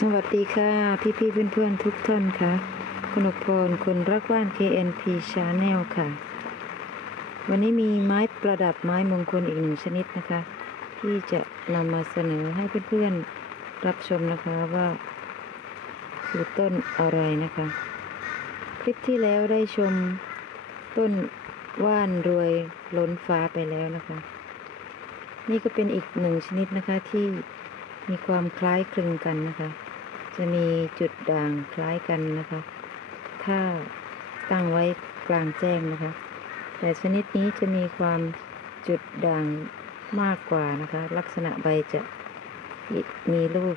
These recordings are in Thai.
สวัสดีค่ะ พี่พี่เพื่อนเพื่อนๆทุกท่านค่ะกนกพรคนรักบ้าน KNP Channel ค่ะ วันนี้มีไม้ประดับไม้มงคลอีกหนึ่งชนิดนะคะ ที่จะนำมาเสนอให้เพื่อนๆรับชมนะคะว่าคือต้นอะไรนะคะ คลิปที่แล้วได้ชมต้นว่านรวยล้นฟ้าไปแล้วนะคะ นี่ก็เป็นอีกหนึ่งชนิดนะคะที่ มีความคล้ายคลึงกันนะคะ จะมีจุดด่างคล้ายกันนะคะ ถ้าตั้งไว้กลางแจ้งนะคะ แต่ชนิดนี้จะมีความจุดด่างมากกว่านะคะ ลักษณะใบจะมีรูป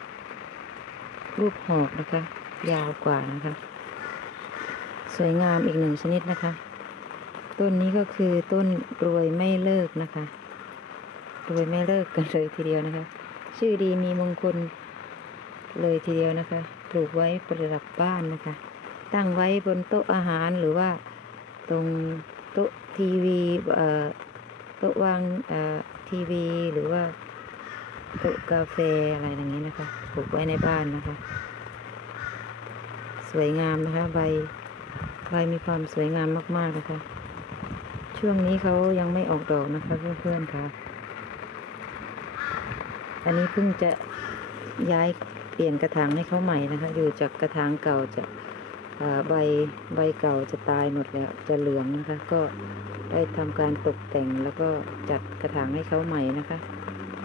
รูปหอกนะคะ ยาวกว่านะคะ สวยงามอีกหนึ่งชนิดนะคะ ต้นนี้ก็คือต้นรวยไม่เลิกนะคะ รวยไม่เลิกกันเลยทีเดียวนะคะ ชื่อดีมีมงคลเลยทีเดียวนะคะ ปลูกไว้ประดับบ้านนะคะ ตั้งไว้บนโต๊ะอาหารหรือว่าตรงโต๊ะทีวีเอ่อโต๊ะวางเอ่อทีวีหรือว่าโต๊ะกาแฟอะไรอย่างนี้นะคะ ปลูกไว้ในบ้านนะคะ สวยงามนะคะใบใบมีความสวยงามมากๆนะคะ ช่วงนี้เขายังไม่ออกดอกนะคะเพื่อนๆค่ะ อันนี้เพิ่งจะย้ายเปลี่ยนกระถางให้เขาใหม่นะคะ อยู่จากกระถางเก่าจะใบใบเก่าจะตายหมดแล้วจะเหลืองนะคะ ก็ได้ทำการตกแต่งแล้วก็จัดกระถางให้เขาใหม่นะคะ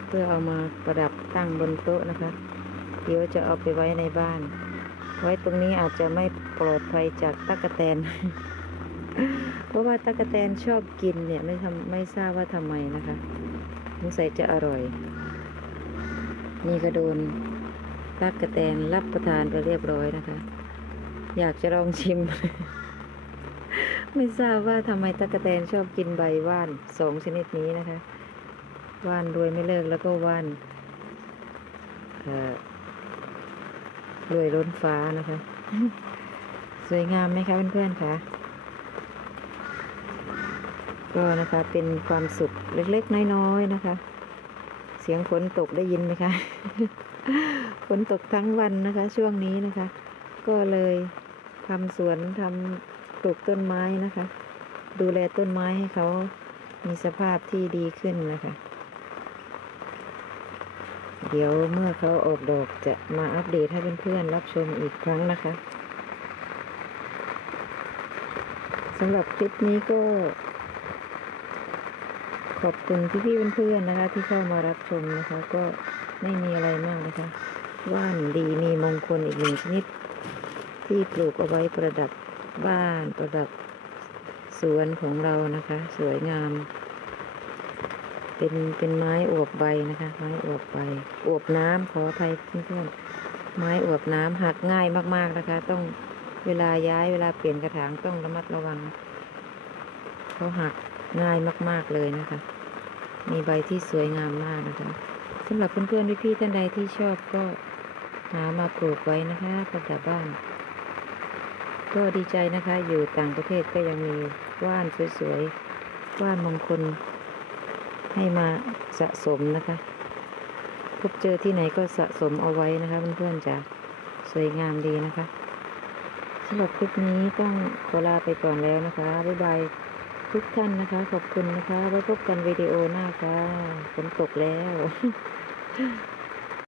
เพื่อเอามาประดับตั้งบนโต๊ะนะคะ เดี๋ยวจะเอาไปไว้ในบ้าน ไว้ตรงนี้อาจจะไม่ปลอดภัยจากตั๊กแตน เพราะว่าตั๊กแตนชอบกินเนี่ยไม่ทำไม่ทราบว่าทำไมนะคะสงสัยจะอร่อย นี่ก็โดนตักกะแตนรับประทานไปเรียบร้อยนะคะ อยากจะลองชิม ไม่ทราบว่าทำไมตักกะแตนชอบกินใบว่านสองชนิดนี้นะคะ ว่านรวยไม่เลิกแล้วก็ว่านเอ่อรวยล้นฟ้านะคะ สวยงามไหมคะเพื่อนๆคะก็นะคะเป็นความสุขเล็กๆ น้อยๆนะคะ สียงฝนตกได้ยินไหมคะ ฝนตกทั้งวันนะคะ ช่วงนี้นะคะ ก็เลยทำสวนทำปลูกต้นไม้นะคะ ดูแลต้นไม้ให้เขามีสภาพที่ดีขึ้นนะคะ เดี๋ยวเมื่อเขาออกดอกจะมาอัปเดตให้เพื่อนๆรับชมอีกครั้งนะคะสำหรับคลิปนี้ก็ ขอบคุณพี่ๆเพื่อนๆนะคะ ที่เข้ามารับชมนะคะ ก็ไม่มีอะไรมากนะคะ ว่านดีมีมงคลอีกหนึ่งชนิด ที่ปลูกเอาไว้ประดับบ้านประดับสวนของเรานะคะ สวยงาม เป็นเป็นไม้อวบใบนะคะ ไม้อวบใบอวบน้ำขออภัยเพื่อนๆไม้อวบน้ำหักง่ายมากๆนะคะ ต้องเวลาย้ายเวลาเปลี่ยนกระถางต้องระมัดระวังเขาหัก ง่ายมากๆเลยนะคะ มีใบที่สวยงามมากนะคะสำหรับเพื่อนๆพี่ๆท่านใดที่ชอบก็หามาปลูกไว้นะคะประดับบ้าน ก็ดีใจนะคะ อยู่ต่างประเทศก็ยังมีว่านสวยๆว่านมงคลให้มาสะสมนะคะ พบเจอที่ไหนก็สะสมเอาไว้นะคะเพื่อนๆจะสวยงามดีนะคะสำหรับคลิปนี้ต้องขอลาไปก่อนแล้วนะคะ บ๊ายบาย ทุกท่านนะคะ ขอบคุณนะคะ ไว้พบกันวิดีโอหน้าค่ะฝนตกแล้ว